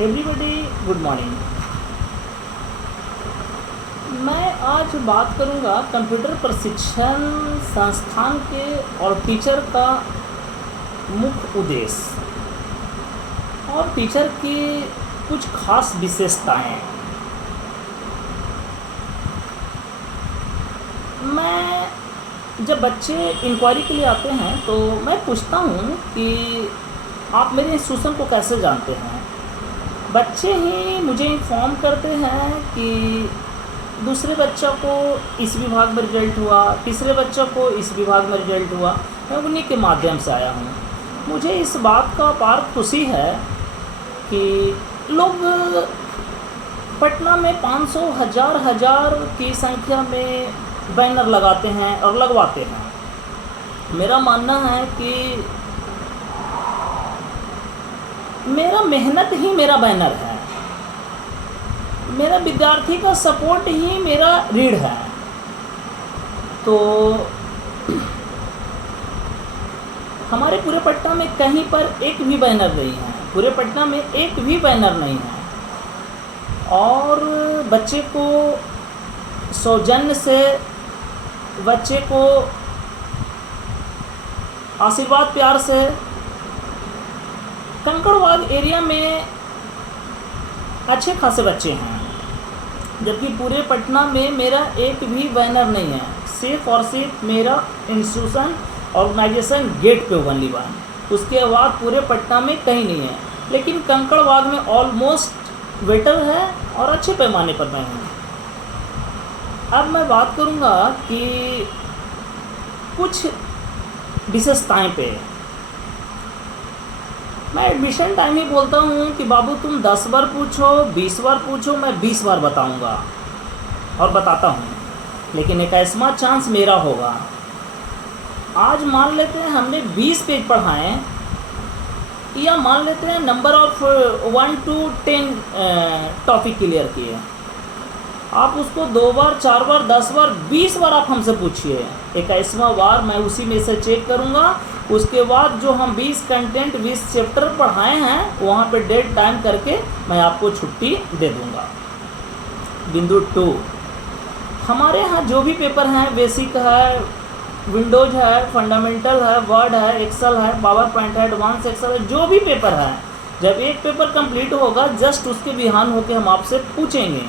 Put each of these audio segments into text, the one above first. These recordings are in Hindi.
Everybody good morning. मैं आज बात करूंगा कंप्यूटर प्रशिक्षण संस्थान के और टीचर का मुख्य उद्देश्य और टीचर की कुछ खास विशेषताएं। मैं जब बच्चे इंक्वायरी के लिए आते हैं तो मैं पूछता हूं कि आप मेरे इंस्टीट्यूशन को कैसे जानते हैं। बच्चे ही मुझे इन्फॉर्म करते हैं कि दूसरे बच्चों को इस विभाग में रिजल्ट हुआ, तीसरे बच्चों को इस विभाग में रिजल्ट हुआ। मैं उन्हीं के माध्यम से आया हूँ। मुझे इस बात का अपार खुशी है कि लोग पटना में 500 हज़ार की संख्या में बैनर लगाते हैं और लगवाते हैं। मेरा मानना है कि मेरा मेहनत ही मेरा बैनर है, मेरा विद्यार्थी का सपोर्ट ही मेरा रीढ़ है। तो हमारे पूरे पटना में कहीं पर एक भी बैनर नहीं है, पूरे पटना में एक भी बैनर नहीं है। और बच्चे को सौजन्य से, बच्चे को आशीर्वाद प्यार से, कंकड़बाग एरिया में अच्छे खासे बच्चे हैं, जबकि पूरे पटना में मेरा एक भी बैनर नहीं है। सिर्फ और सिर्फ मेरा इंस्टीट्यूशन ऑर्गेनाइजेशन गेट पे ओनली वन, उसके बाद पूरे पटना में कहीं नहीं है। लेकिन कंकड़बाग में ऑलमोस्ट बेटर है और अच्छे पैमाने पर मैं हूँ। अब मैं बात करूँगा कि कुछ विशेषताएं पे। मैं एडमिशन टाइम ही बोलता हूँ कि बाबू तुम 10 बार पूछो, 20 बार पूछो, मैं 20 बार बताऊँगा और बताता हूँ। लेकिन 21वां चांस मेरा होगा। आज मान लेते हैं हमने 20 पेज पढ़ाएँ, या मान लेते हैं number of 1 to 10 topic clear किए। आप उसको 2 बार, 4 बार, 10 बार, 20 बार आप हमसे पूछिए। 21वां बार मैं उसी में से चेक करूँगा। उसके बाद जो हम 20 कंटेंट 20 चैप्टर पढ़ाए हैं वहाँ पे डेट टाइम करके मैं आपको छुट्टी दे दूँगा। बिंदु 2, हमारे यहाँ जो भी पेपर हैं, बेसिक है, विंडोज है, फंडामेंटल है, वर्ड है, एक्सेल है, पावर पॉइंट है, एडवांस एक्सेल है, जो भी पेपर है, जब एक पेपर कंप्लीट होगा जस्ट उसके बिहान होकर हम आपसे पूछेंगे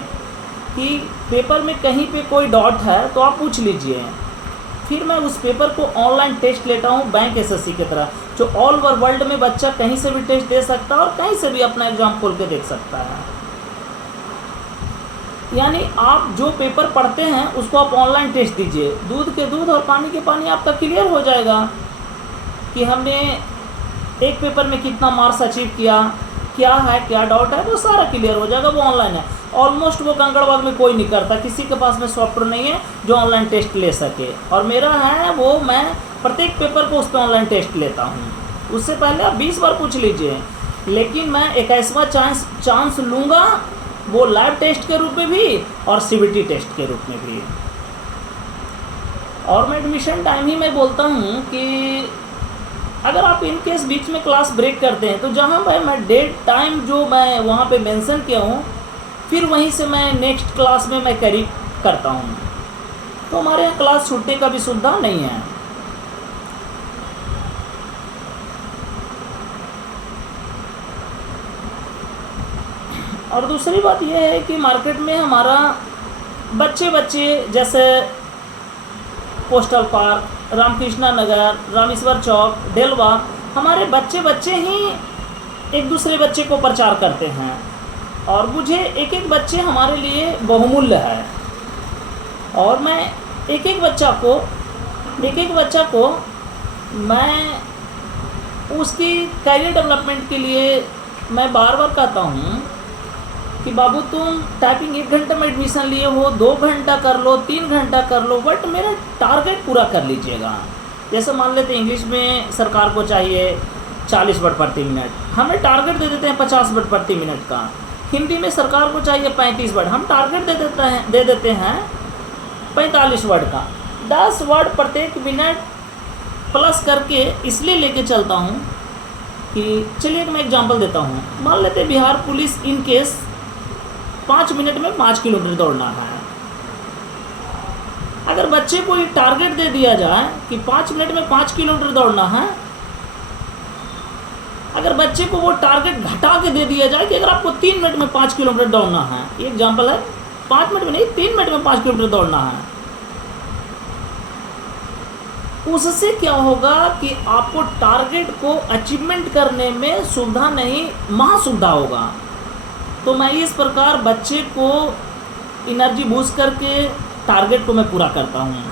कि पेपर में कहीं पे कोई डॉट है तो आप पूछ लीजिए। फिर मैं उस पेपर को ऑनलाइन टेस्ट लेता हूँ बैंक एसएससी की तरह, जो ऑल ओवर वर्ल्ड में बच्चा कहीं से भी टेस्ट दे सकता है और कहीं से भी अपना एग्ज़ाम खोल के देख सकता है। यानी आप जो पेपर पढ़ते हैं उसको आप ऑनलाइन टेस्ट दीजिए। दूध के दूध और पानी के पानी आपका क्लियर हो जाएगा कि हमने एक पेपर में कितना मार्क्स अचीव किया, क्या है, क्या डाउट है, वो सारा क्लियर हो जाएगा। वो ऑनलाइन है। ऑलमोस्ट वो कंकड़बाग में कोई नहीं करता, किसी के पास में सॉफ्टवेयर नहीं है जो ऑनलाइन टेस्ट ले सके। और मेरा है वो, मैं प्रत्येक पेपर को उस पर ऑनलाइन टेस्ट लेता हूँ। उससे पहले आप 20 बार पूछ लीजिए, लेकिन मैं 21वां चांस लूँगा, वो लाइव टेस्ट के रूप में भी और सीबीटी टेस्ट के रूप में भी। और मैं एडमिशन टाइम ही मैं बोलता हूँ कि अगर आप इन केस बीच में क्लास ब्रेक करते हैं तो जहाँ भाई मैं डेट टाइम जो मैं वहाँ पे मेंशन किया हूँ, फिर वहीं से मैं नेक्स्ट क्लास में मैं कैरी करता हूँ। तो हमारे यहाँ क्लास छूटने का भी सुविधा नहीं है। और दूसरी बात यह है कि मार्केट में हमारा बच्चे जैसे पोस्टल पार्क, रामकृष्णा नगर, रामेश्वर चौक, डेलवा, हमारे बच्चे ही एक दूसरे बच्चे को प्रचार करते हैं। और मुझे एक बच्चे हमारे लिए बहुमूल्य है। और मैं एक बच्चा को मैं उसकी कैरियर डेवलपमेंट के लिए मैं बार बार कहता हूँ कि बाबू तुम टाइपिंग 1 घंटे में एडमिशन लिए हो, 2 घंटा कर लो, 3 घंटा कर लो, बट मेरा टारगेट पूरा कर लीजिएगा। जैसे मान लेते हैं इंग्लिश में सरकार को चाहिए 40 वर्ड प्रति मिनट, हमें टारगेट दे देते हैं 50 वर्ड प्रति मिनट का। हिंदी में सरकार को चाहिए 35 वर्ड, हम टारगेट दे देते हैं 45 वर्ड का। 10 वर्ड प्रत्येक मिनट प्लस करके इसलिए लेके चलता हूँ कि चलिए मैं एग्जांपल देता हूँ। मान लेते Bihar police in case 5 minute में 5 किलोमीटर दौड़ना है। अगर बच्चे को ये टारगेट दे दिया जाए कि 5 मिनट में 5 किलोमीटर दौड़ना है, अगर बच्चे को वो टारगेट घटा के दे दिया जाए कि अगर आपको 3 मिनट में 5 किलोमीटर दौड़ना है, ये एग्जाम्पल है, 5 मिनट में नहीं 3 मिनट में 5 किलोमीटर दौड़ना है, उससे क्या होगा कि आपको टारगेट को अचीवमेंट करने में सुविधा नहीं, महासुविधा होगा। तो मैं इस प्रकार बच्चे को एनर्जी बूस्ट करके टारगेट को मैं पूरा करता हूँ।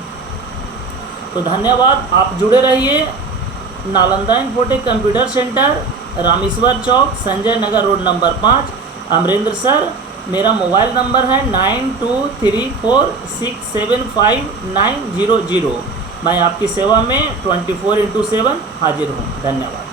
तो धन्यवाद, आप जुड़े रहिए। Nalanda infotech computer centre, Rameshwar Chowk, Sanjay Nagar road number 5, Amarendra sir. मेरा मोबाइल नंबर है 9234675900। मैं आपकी सेवा में 24/7 हाजिर हूँ। धन्यवाद।